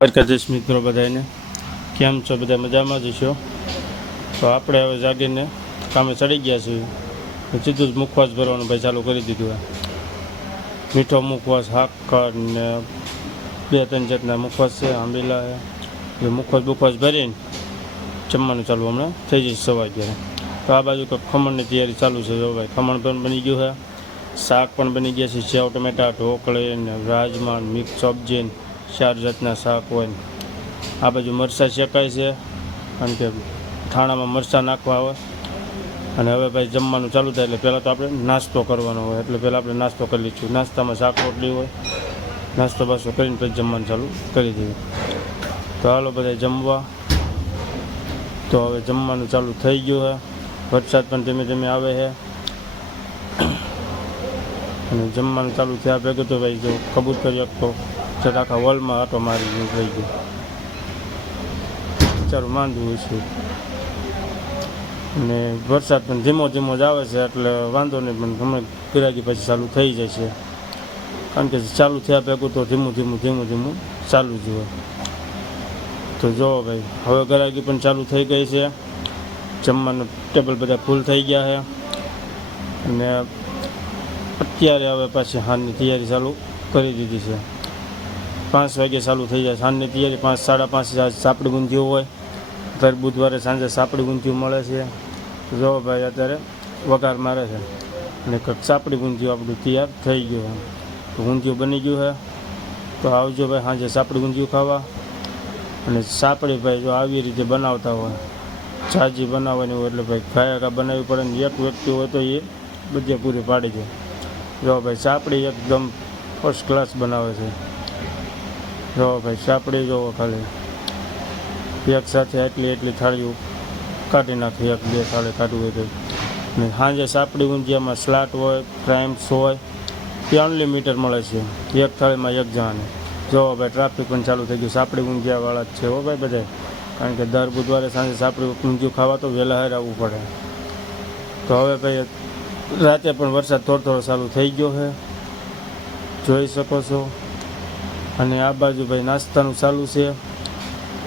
દ્વારકાધીશ મિત્રો બધાને કેમ છો બધા મજામાં જ છો? તો આપણે હવે જાગીને કામે ચડી ગયા છીએ. સીધું જ મુખવાસ ભરવાનું ભાઈ ચાલુ કરી દીધું મીઠો મુખવાસ હાકર ને બે ત્રણ જાતના મુખવાસ છે, આંબીલા એ મુખવાસ બુખવાસ ભરીને જમવાનું ચાલુ હમણાં થઈ જશે સવાર અગિયારે. તો આ બાજુ કંઈક ખમણની તૈયારી ચાલુ છે જો ભાઈ. ખમણ પણ બની ગયું છે. શાક પણ બની ગયા છે, સેવ, ટમેટા, ઢોકળી ને રાજમા મિક્સ, સબ્જી ચાર જાતના શાક હોય આ બાજુ મરચાં શેકાય છે, કારણ કે થાણામાં મરચાં નાખવા હોય. અને હવે ભાઈ જમવાનું ચાલુ થાય એટલે પહેલાં તો આપણે નાસ્તો કરવાનો હોય. એટલે પહેલાં આપણે નાસ્તો કરી લઈશું. નાસ્તામાં શાક રોટલી હોય. નાસ્તો બાસ્તો કરીને પછી જમવાનું ચાલુ કરી દઈએ. તો હાલો બધા જમવા. તો હવે જમવાનું ચાલુ થઈ ગયું છે. વરસાદ પણ ધીમે ધીમે આવે છે. અને જમવાનું ચાલુ થયા ભેગું તો ભાઈ જો કબૂતર તો જત આખા વોલમાં આટો મારી થઈ ગયું. બિચારું માંદું હોય છે. અને વરસાદ પણ ધીમો ધીમો જ આવે છે, એટલે વાંધો નહીં, પણ ગમે પિરાગી પછી ચાલુ થઈ જાય છે. કારણ કે ચાલુ થયા ભેગું તો ધીમું ધીમું ધીમું ધીમું ચાલુ જ હોય. તો જો ભાઈ, હવે ગરાગી પણ ચાલુ થઈ ગઈ છે. જમવાનું ટેબલ બધા ફૂલ થઈ ગયા છે. અને અત્યારે હવે પાછી હારની તૈયારી ચાલુ કરી દીધી છે. પાંચ વાગે ચાલુ થઈ જાય. સાંજની તૈયારી પાંચ, સાડા પાંચ સાપડી ગુંથિયું હોય. દર બુધવારે સાંજે સાપડી ગુંથિયું મળે છે. જો ભાઈ અત્યારે વઘાર મારે છે. અને કંઈક સાપડી ગુંથિયું આપણું તૈયાર થઈ ગયું છે. તો ગુંથિયું બની ગયું છે. તો આવજો ભાઈ સાંજે સાપડી ગુંથિયું ખાવા. અને સાપડી ભાઈ જો આવી રીતે બનાવતા હોય છાજી બનાવવાની હોય એટલે ભાઈ ખાયા બનાવવી પડે ને એક વ્યક્તિ હોય તો એ બધે પૂરી પાડી દે. જો ભાઈ સાપડી એકદમ ફર્સ્ટ ક્લાસ બનાવે છે. જો ભાઈ, સાપડી જોવો ખાલી. એક સાથે એટલી એટલી થાળીઓ કાઢી નાખી, એક બે થાળી કાઢવું હોય ને સાંજે સાપડી ઊંધિયામાં સ્લાટ હોય ક્રાઇમ્સ હોય તે અનલિમિટેડ મળે છે. એક થાળીમાં એક જણાને. જો ભાઈ ટ્રાફિક પણ ચાલુ થઈ ગયું. સાપડી ઊંધિયાવાળા જ છે હો ભાઈ બધા. કારણ કે દર બુધવારે સાંજે સાપડી ઊંધિયું ખાવા તો વહેલા હાર આવવું પડે. તો હવે ભાઈ, રાતે પણ વરસાદ થોડો થોડો ચાલુ થઈ ગયો છે. જોઈ શકો છો. અને આ બાજુ ભાઈ નાસ્તાનું ચાલુ છે.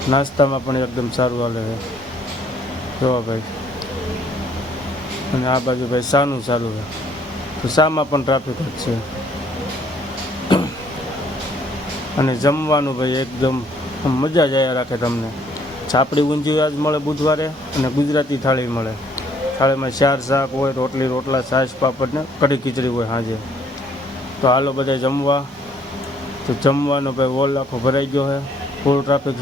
નાસ્તામાં પણ એકદમ સારું હાલે છે. જોવા ભાઈ. અને આ બાજુ ભાઈ શાનું ચાલુ છે. તો શામાં પણ ટ્રાફિક જ છે. અને જમવાનું ભાઈ એકદમ મજા જ આવ્યા રાખે તમને. છાપડી ઊંધિયું આજ મળે બુધવારે અને ગુજરાતી થાળી મળે. થાળીમાં ચાર શાક હોય, રોટલી, રોટલા, છાશ, પાપડ ને કઢી ખીચડી હોય સાંજે તો હાલો બધા જમવા. તો જમવાનો ભાઈ વોલ આખો ભરાઈ ગયો છે. ફૂલ ટ્રાફિક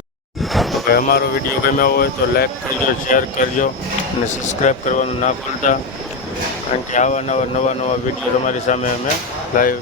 તો ભાઈ અમારો વીડિયો ગમ્યો હોય તો લાઈક કરજો શેર કરજો અને સબસ્ક્રાઈબ કરવાનું ના ભૂલતા. કારણ કે આવા નવા નવા નવા વીડિયો તમારી સામે અમે લાઈવ